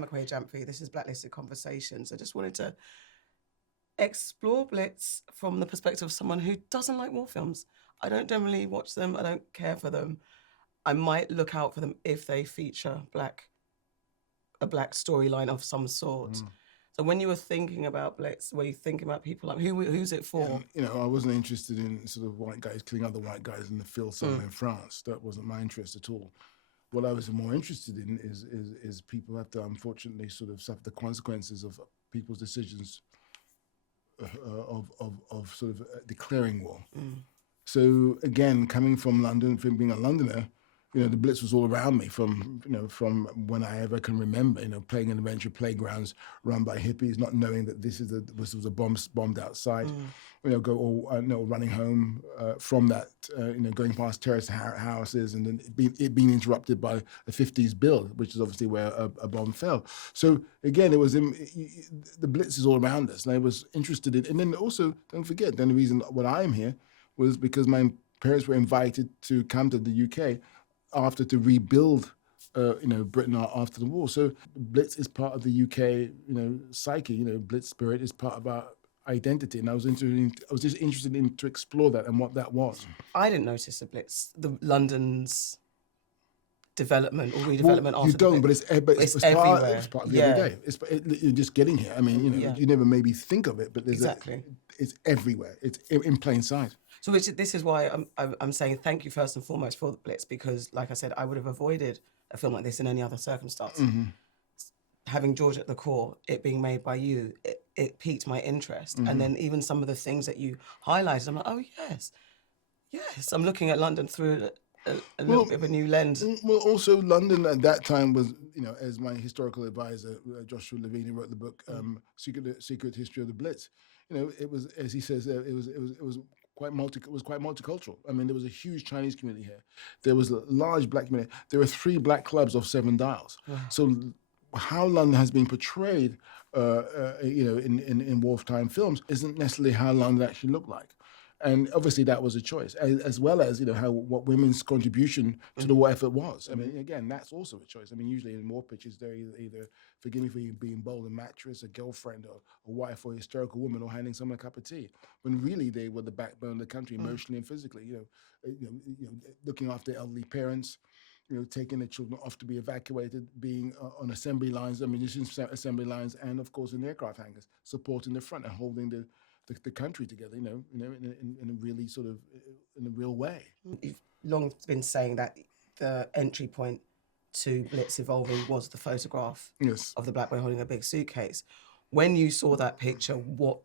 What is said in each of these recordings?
Sam McQueen-Jamphy. This is Blacklisted Conversations. I just wanted to explore Blitz from the perspective of someone who doesn't like war films. I don't generally watch them. I don't care for them. I might look out for them if they feature a black storyline of some sort. So when you were thinking about Blitz, were you thinking about people like, who's it for? Yeah, I wasn't interested in sort of white guys killing other white guys in the field somewhere in France. That wasn't my interest at all. What I was more interested in is people have to unfortunately sort of suffer the consequences of people's decisions of sort of declaring war. So again, coming from London, from being a Londoner, the Blitz was all around me from when I ever can remember, playing in adventure playgrounds run by hippies, not knowing that this was a bombed outside, running home from that, going past terrace houses and then it being interrupted by a 50s build, which is obviously where a bomb fell. So again, it was the Blitz is all around us, and I was interested in, and then also, don't forget, then the reason why I'm here was because my parents were invited to come to the UK after to rebuild, Britain after the war. So Blitz is part of the UK, psyche. Blitz spirit is part of our identity, and I was just interested in to explore that and what that was. I didn't notice the Blitz, the London's development or redevelopment after you don't, the but it's everywhere. It's part of the everyday. You're just getting here. I mean, you never maybe think of it, but there's it's everywhere. It's in plain sight. So this is why I'm saying thank you first and foremost for the Blitz, because, like I said, I would have avoided a film like this in any other circumstance. Having George at the core, it being made by you, it piqued my interest. And then even some of the things that you highlighted, I'm like, oh, yes. I'm looking at London through a little bit of a new lens. Well, also London at that time was, as my historical advisor, Joshua Levine, who wrote the book, Secret History of the Blitz, it was, as he says, it was quite multicultural. I mean, there was a huge Chinese community here. There was a large black community. There were 3 black clubs of 7 dials. Wow. So how London has been portrayed, in wartime films isn't necessarily how London actually looked like. And obviously that was a choice, as well as, what women's contribution to the war effort was. I mean, again, that's also a choice. I mean, usually in war pitches, they're either forgive me for being bold, a mattress, a girlfriend, or a wife, or a hysterical woman, or handing someone a cup of tea. When really they were the backbone of the country, emotionally and physically, looking after elderly parents, taking the children off to be evacuated, being on assembly lines, ammunition assembly lines, and of course in aircraft hangars, supporting the front and holding the country together, in a really sort of, in a real way. You've long been saying that the entry point to Blitz evolving was the photograph of the black boy holding a big suitcase. When you saw that picture, what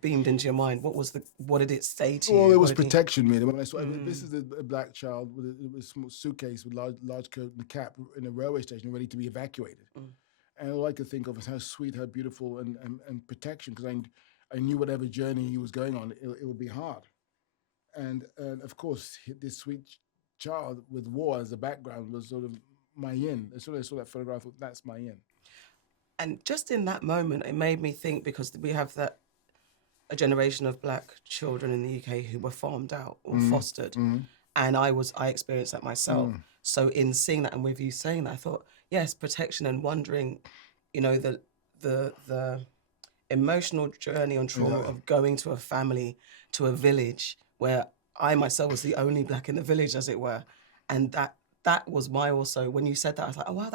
beamed into your mind? What did it say to you? Well, it was protection, really. When I saw this is a black child with a small suitcase with large coat and cap in a railway station ready to be evacuated. And all I could think of is how sweet, how beautiful, and protection, because I knew whatever journey he was going on, it would be hard. And of course, this sweet child with war as a background was sort of my yin. As soon as I saw that photograph, I thought, that's my yin. And just in that moment, it made me think, because we have a generation of black children in the UK who were farmed out or fostered. And I experienced that myself. So in seeing that and with you saying that, I thought, yes, protection, and wondering, the emotional journey on trauma of going to a family, to a village where I myself was the only black in the village, as it were. And that was my also, when you said that, I was like, oh, wow,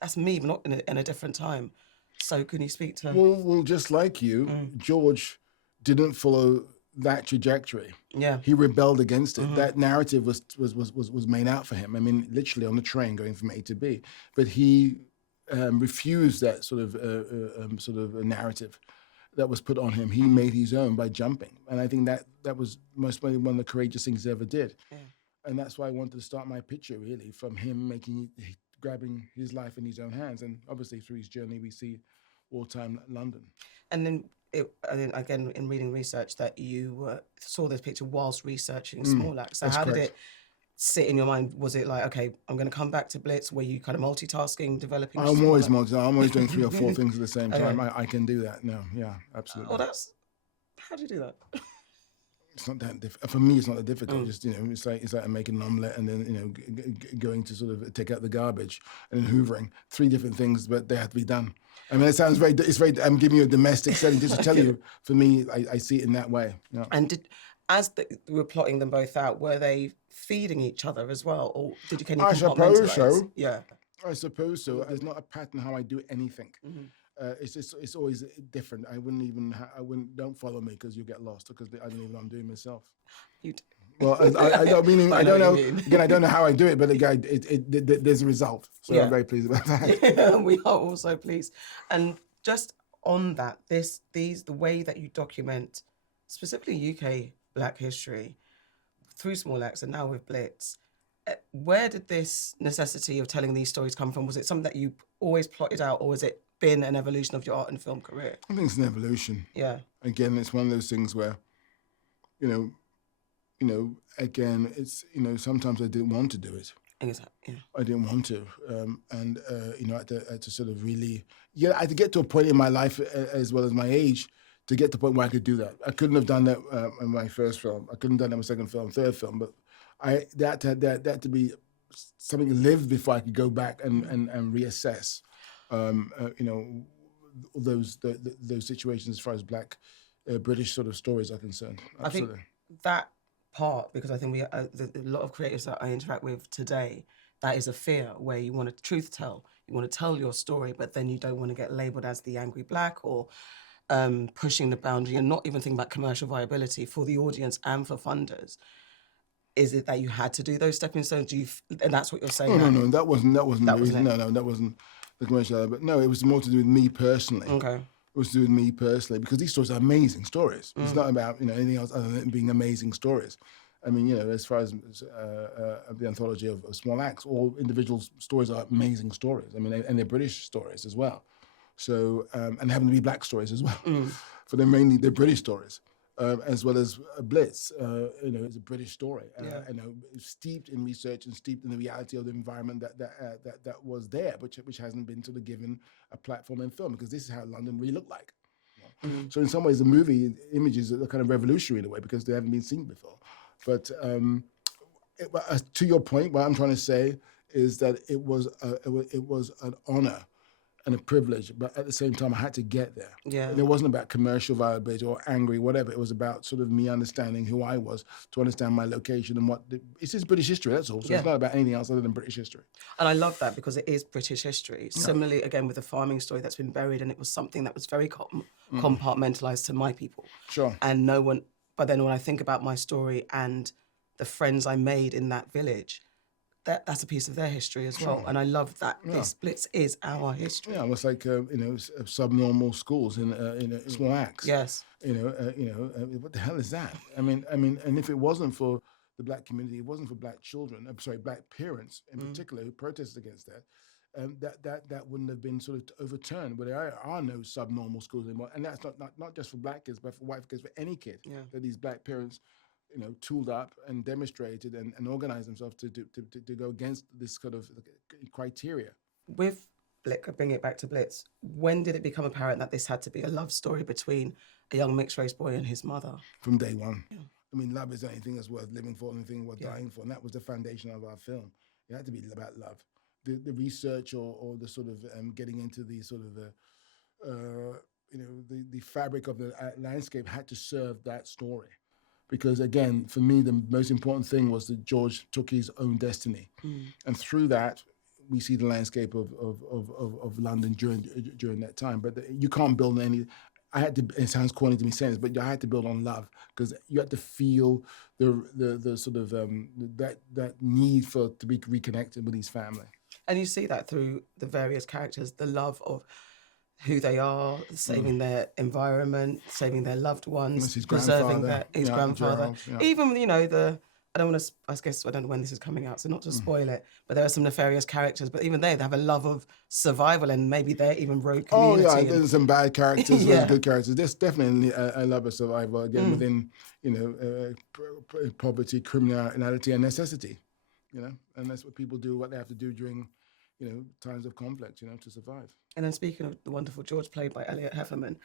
that's me, but not in a different time. So can you speak to... Well, just like you, George didn't follow that trajectory. Yeah. He rebelled against it. That narrative was made out for him. I mean, literally on the train going from A to B. But he refused that sort of a narrative that was put on him. He made his own by jumping. And I think that was most probably one of the courageous things he ever did. Yeah. And that's why I wanted to start my picture, really, from him grabbing his life in his own hands. And obviously through his journey, we see wartime London. And then, again, in reading research, that you saw this picture whilst researching Smallak. So how did it sit in your mind? Was it like, okay, I'm going to come back to Blitz? Were you kind of multitasking, developing? I'm always multitasking. I'm always doing 3 or 4 things at the same time. I can do that. No, yeah, absolutely. Oh, how do you do that? It's not that difficult. For me, it's not that difficult. Just, it's like making an omelette and then, going to sort of take out the garbage and then hoovering. 3 different things, but they have to be done. I mean, it sounds I'm giving you a domestic setting just to tell you, for me, I see it in that way. Yeah. And we were plotting them both out, were they feeding each other as well? Or can you I suppose so. Yeah. I suppose so. There's not a pattern how I do anything. It's always different. I wouldn't. Don't follow me because you get lost because I don't even know what I'm doing myself. You do. Well, I don't mean. I don't know. Again, I don't know how I do it, but again, there's a result. So I'm very pleased about that. We are also pleased. And just on that, the way that you document, specifically UK Black history, through Small Axe and now with Blitz, where did this necessity of telling these stories come from? Was it something that you always plotted out, or was it been an evolution of your art and film career? I think it's an evolution. Yeah. Again, it's one of those things where, again, it's, sometimes I didn't want to do it. Exactly. I didn't want to. I had to sort of really, I had to get to a point in my life as well as my age to get to the point where I could do that. I couldn't have done that in my first film. I couldn't have done that in my second film, third film, but that had to be something lived before I could go back and reassess, those situations as far as Black British sort of stories are concerned. Absolutely. I think that part, because I think a lot of creators that I interact with today, that is a fear where you want to truth tell, you want to tell your story, but then you don't want to get labelled as the angry Black or pushing the boundary and not even thinking about commercial viability for the audience and for funders. Is it that you had to do those stepping stones? And that's what you're saying? No, that wasn't the reason. No, that wasn't the commercial. But no, it was more to do with me personally. Okay. It was to do with me personally because these stories are amazing stories. It's not about anything else other than being amazing stories. I mean, as far as the anthology of Small Axe, all individual stories are amazing stories. I mean, and they're British stories as well. So, and happen to be Black stories as well. For them, mainly they're British stories, as well as Blitz. It's a British story. Steeped in research and steeped in the reality of the environment that was there, which hasn't been sort of given a platform in film, because this is how London really looked like. So in some ways, the movie images are kind of revolutionary in a way because they haven't been seen before. But to your point, what I'm trying to say is that it was an honor and a privilege, but at the same time, I had to get there. Yeah. And it wasn't about commercial viability or angry, whatever. It was about sort of me understanding who I was, to understand my location and it's just British history, that's all. So it's not about anything else other than British history. And I love that because it is British history. Yeah. Similarly, again, with the farming story that's been buried, and it was something that was very compartmentalized to my people. Sure. And but then when I think about my story and the friends I made in that village, that's a piece of their history as well. And I love that this Blitz is our history. Yeah, almost like subnormal schools in Small Axe. Yes. What the hell is that? I mean, and if it wasn't for the Black community, it wasn't for Black children. Black parents in particular who protested against that. That wouldn't have been sort of overturned. But there are no subnormal schools anymore, and that's not just for Black kids, but for white kids, for any kid. Yeah. That these Black parents tooled up and demonstrated and organized themselves to go against this kind of criteria. With Blitz, bringing it back to Blitz, when did it become apparent that this had to be a love story between a young mixed-race boy and his mother? From day one. Yeah. I mean, love is anything that's worth living for, anything worth dying for, and that was the foundation of our film. It had to be about love. The research or the sort of getting into the sort of, the fabric of the landscape had to serve that story. Because again, for me, the most important thing was that George took his own destiny. And through that, we see the landscape of London during that time. But you can't build it sounds corny to me saying this, but I had to build on love, because you had to feel the sort of, that need to be reconnected with his family. And you see that through the various characters, the love of who they are, saving their environment, saving their loved ones, preserving his grandfather. Gerald, even, I don't know when this is coming out, so not to spoil it, but there are some nefarious characters, but even they have a love of survival, and maybe they're even rogue community. Oh yeah, there's some bad characters, there's good characters. There's definitely a love of survival, again, within, poverty, criminality, and necessity, and that's what people do, what they have to do during, times of conflict, to survive. And then speaking of the wonderful George, played by Elliot Heffernan,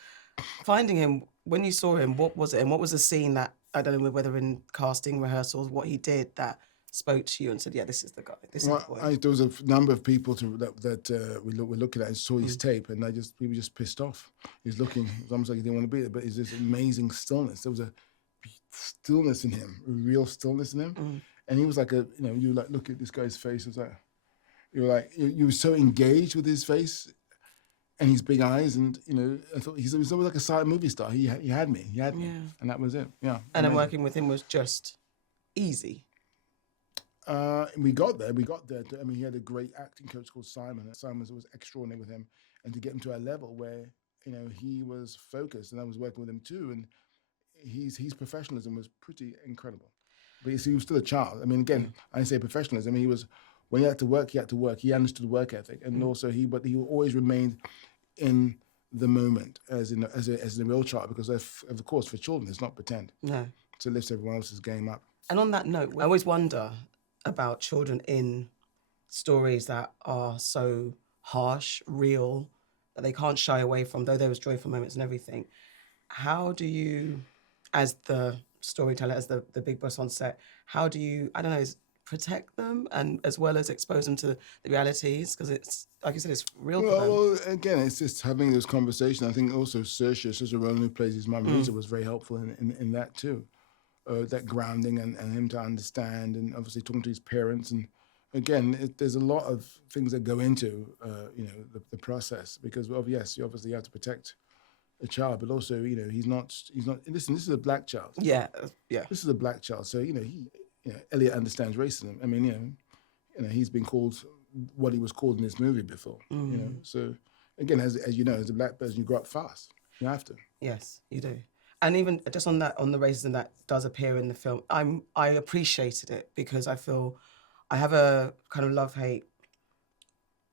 finding him, when you saw him, what was it? And what was the scene that I don't know whether in casting rehearsals, what he did that spoke to you and said, yeah, this is the guy, this is the boy. There was a number of people that we were looking at and saw his tape, and we were just pissed off. He was looking, it was almost like he didn't want to be there, but it's this amazing stillness. There was a stillness in him, a real stillness in him. And he was like you like look at this guy's face, it was like, you were so engaged with his face and his big eyes, and I thought he was always like a silent movie star. He had me, and that was it. Yeah. And then working with him was just easy. We got there. I mean, he had a great acting coach called Simon. Simon was extraordinary with him, and to get him to a level where he was focused, and I was working with him too, and his professionalism was pretty incredible. But you see, he was still a child. I mean, again, I say professionalism. He was, when he had to work, he had to work. He understood work ethic, and also he always remained in the moment as a real child, because of course for children it's not pretend. No. So it lifts everyone else's game up. And on that note, I always wonder about children in stories that are so harsh, real, that they can't shy away from, though there was joyful moments and everything. How do you, as the storyteller, as the big boss on set, how do you, I don't know, protect them and as well as expose them to the realities? Because it's, like you said, it's real for them. Well, again, it's just having this conversation. I think also Saoirse Ronan, who plays his mum, Rita, was very helpful in that too. That grounding and him to understand, and obviously talking to his parents. And again, there's a lot of things that go into the process, because yes, you obviously have to protect a child, but also he's not. Listen, this is a black child. Yeah. This is a black child, so Elliot understands racism. I mean, he's been called what he was called in this movie before. So again, as you know, as a black person, you grow up fast. You have to. Yes, you do. And even just on the racism that does appear in the film, I appreciated it, because I feel I have a kind of love-hate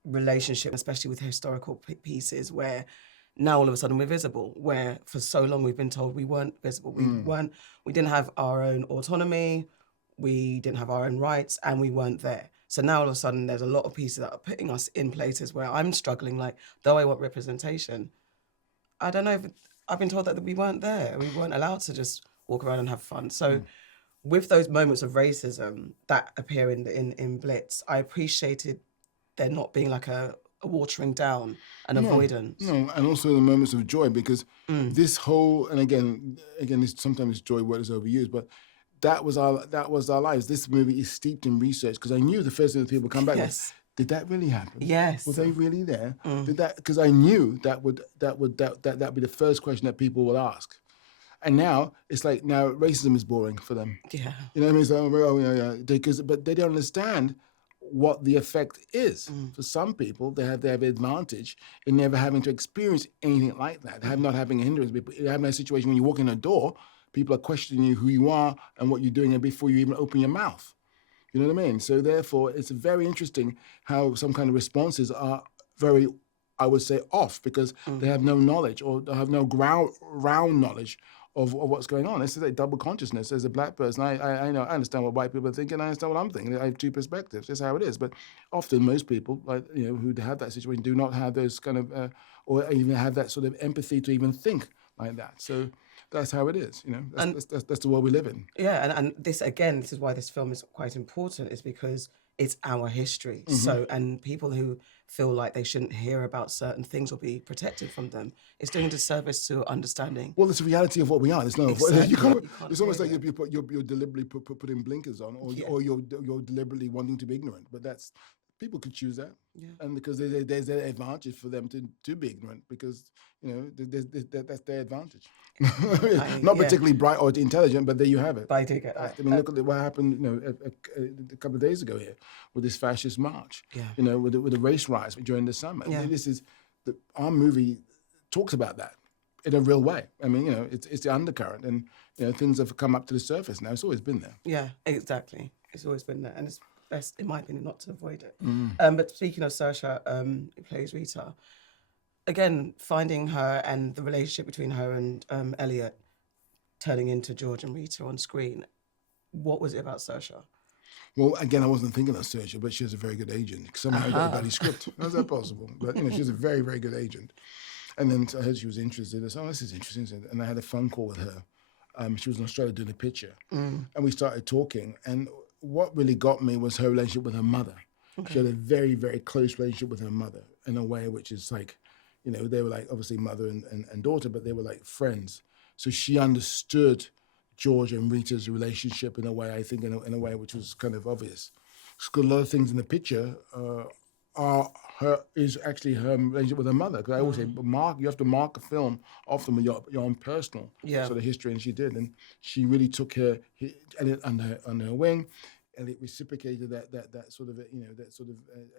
relationship, especially with historical pieces, where now all of a sudden we're visible, where for so long we've been told we weren't visible. We didn't have our own autonomy, we didn't have our own rights, and we weren't there. So now all of a sudden there's a lot of pieces that are putting us in places where I'm struggling, like, though I want representation, I don't know if I've been told that we weren't there. We weren't allowed to just walk around and have fun. So with those moments of racism that appear in Blitz, I appreciated there not being like a watering down and avoidance. No, and also the moments of joy, because this whole, and again, sometimes joy word is overused, but that was our lives. This movie is steeped in research, because I knew the first thing that people come back with, did that really happen? Yes. Were they really there? Did that? Because I knew that would be the first question that people would ask. And now it's like, now racism is boring for them. Yeah. You know what I mean? It's like, but they don't understand what the effect is. For some people, they have the advantage in never having to experience anything like that. Not having a hindrance. Having a situation when you walk in a door, people are questioning you who you are and what you're doing before you even open your mouth. You know what I mean? So therefore, it's very interesting how some kind of responses are very, I would say, off, because they have no knowledge, or they have no round knowledge of what's going on. This is a double consciousness. As a black person, I know, I understand what white people are thinking, I understand what I'm thinking. I have two perspectives. That's how it is. But often most people, who have that situation, do not have those kind of, or even have that sort of empathy to even think like that. So that's how it is, That's the world we live in. Yeah, and this is why this film is quite important, is because it's our history. So, and people who feel like they shouldn't hear about certain things or be protected from them, it's doing a disservice to understanding. Well, it's the reality of what we are. There's no. Exactly. It's almost like you're deliberately putting blinkers on, or you're deliberately wanting to be ignorant. But that's, people could choose that, and because there's an advantage for them to be ignorant, because that's their advantage. Not particularly bright or intelligent, but there you have it. But I do get that. I mean, look at what happened, a couple of days ago here with this fascist march. With the race riots during the summer. I mean, this is our movie talks about that in a real way. I mean, it's the undercurrent, and things have come up to the surface now. It's always been there. Yeah, exactly. It's always been there, and it's best, in my opinion, not to avoid it. But speaking of Saoirse, who plays Rita, again, finding her and the relationship between her and Elliot turning into George and Rita on screen, what was it about Saoirse? Well, again, I wasn't thinking of Saoirse, but she has a very good agent. Somehow I got a buddy script. How's that possible? But she's a very, very good agent. And then I heard she was interested. I said, oh, this is interesting. And I had a phone call with her She was in Australia doing a picture. And we started talking. And what really got me was her relationship with her mother. Okay. She had a very, very close relationship with her mother in a way which is like, you know, they were like obviously mother and daughter, but they were like friends. So she understood George and Rita's relationship in a way, I think, in a way which was kind of obvious. Because a lot of things in the picture is actually her relationship with her mother. Because I always say, you have to mark a film often with your own personal sort of history, and she did. And she really took Elliot under her wing. Elliot reciprocated that sort of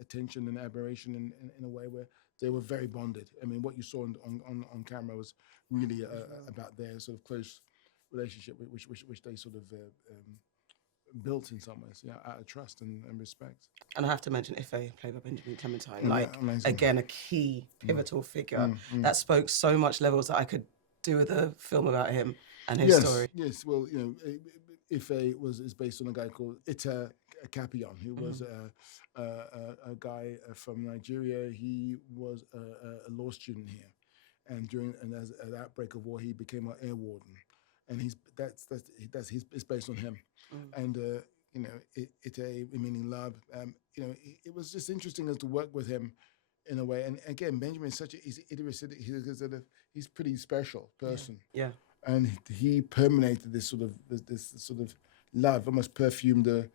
attention and admiration in a way where they were very bonded. I mean, what you saw on camera was really about their sort of close relationship, which they sort of built in some ways, out of trust and respect. And I have to mention Ife, played by Benjamin Clementine, again, a key pivotal figure that spoke so much levels that I could do with a film about him and his story. Yes, well, you know, Ife is based on a guy called Ita Capion, who was a guy from Nigeria. He was a law student here, and as an outbreak of war, he became an air warden, and it's based on him. And you know, Ita meaning love. You know, it was just interesting to work with him in a way. And again, Benjamin is he's a pretty special person. Yeah. And he permeated this sort of love, almost perfumed the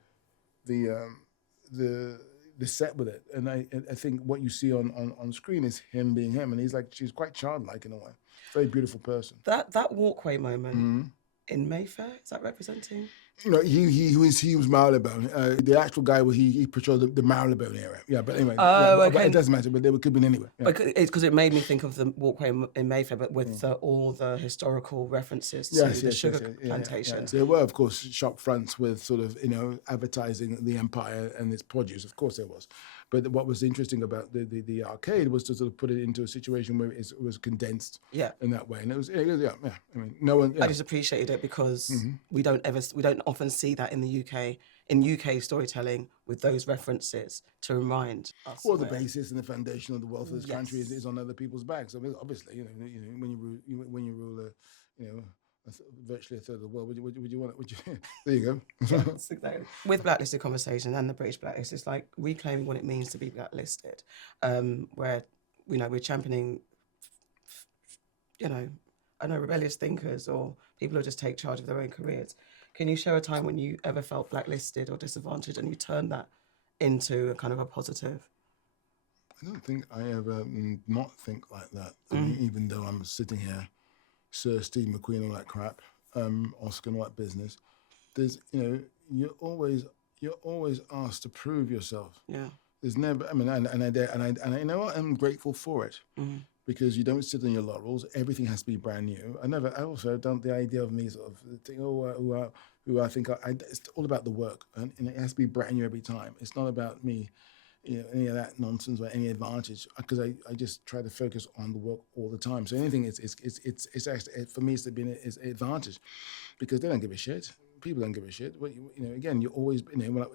set with it. And I think what you see on screen is him being him, and she's quite childlike in a way. Very beautiful person. That walkway moment in Mayfair, is that representing? You know, he was Marylebone. The actual guy, he portrayed the Marylebone era. Yeah, but anyway, okay. It doesn't matter. But they could have been anywhere. Yeah. Because it made me think of the walkway in Mayfair, but with all the historical references to the sugar plantations. Yeah. There were, of course, shop fronts with sort of, you know, advertising the empire and its produce. Of course, there was. But what was interesting about the arcade was to sort of put it into a situation where it was condensed in that way. And it was. I mean, no one. I just appreciated it because we don't often see that in the UK, in UK storytelling with those references to remind us. Well, the basis and the foundation of the wealth of this country is on other people's backs. I mean, obviously, you know, when you rule virtually a third of the world, would you want it? There you go. Exactly. With Blacklisted Conversation and the British Blacklist, it's like reclaiming what it means to be blacklisted, where, you know, we're championing, you know, rebellious thinkers or people who just take charge of their own careers. Can you share a time when you ever felt blacklisted or disadvantaged and you turned that into a kind of a positive? I don't think I ever not think like that. I mean, even though I'm sitting here, Sir Steve McQueen, all that crap, Oscar and all that business. There's, you know, you're always asked to prove yourself. Yeah. There's never. I mean, and I you know what? I'm grateful for it because you don't sit on your laurels. Everything has to be brand new. I also don't the idea of me sort of thinking, who I think it's all about the work, and it has to be brand new every time. It's not about me. You know, any of that nonsense or any advantage, because I just try to focus on the work all the time. So anything it's actually, for me, it's been an advantage because they don't give a shit. People don't give a shit. But, you know, again, you're always, you know,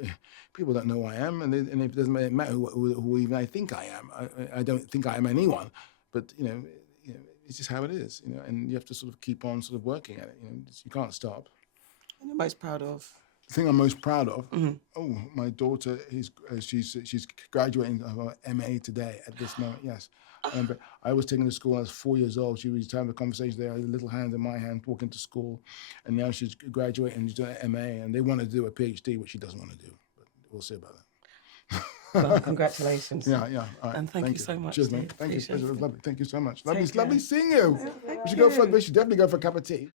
people don't know who I am, and it doesn't matter who even I think I am. I don't think I am anyone, but you know, it's just how it is. You know, and you have to sort of keep on sort of working at it. You know, you can't stop. What are you most proud of? The thing I'm most proud of, my daughter, she's graduating her MA today at this moment, yes. But I was taking her to school when I was 4 years old. She was having a conversation there, a little hand in my hand, walking to school. And now she's graduating and she's doing an MA, and they want to do a PhD, which she doesn't want to do. But we'll see about that. Well, congratulations. Yeah. All right. And thank you so much. Cheers, mate. Thank you. It was lovely. Thank you so much. Lovely seeing you. We should go for. We should definitely go for a cup of tea.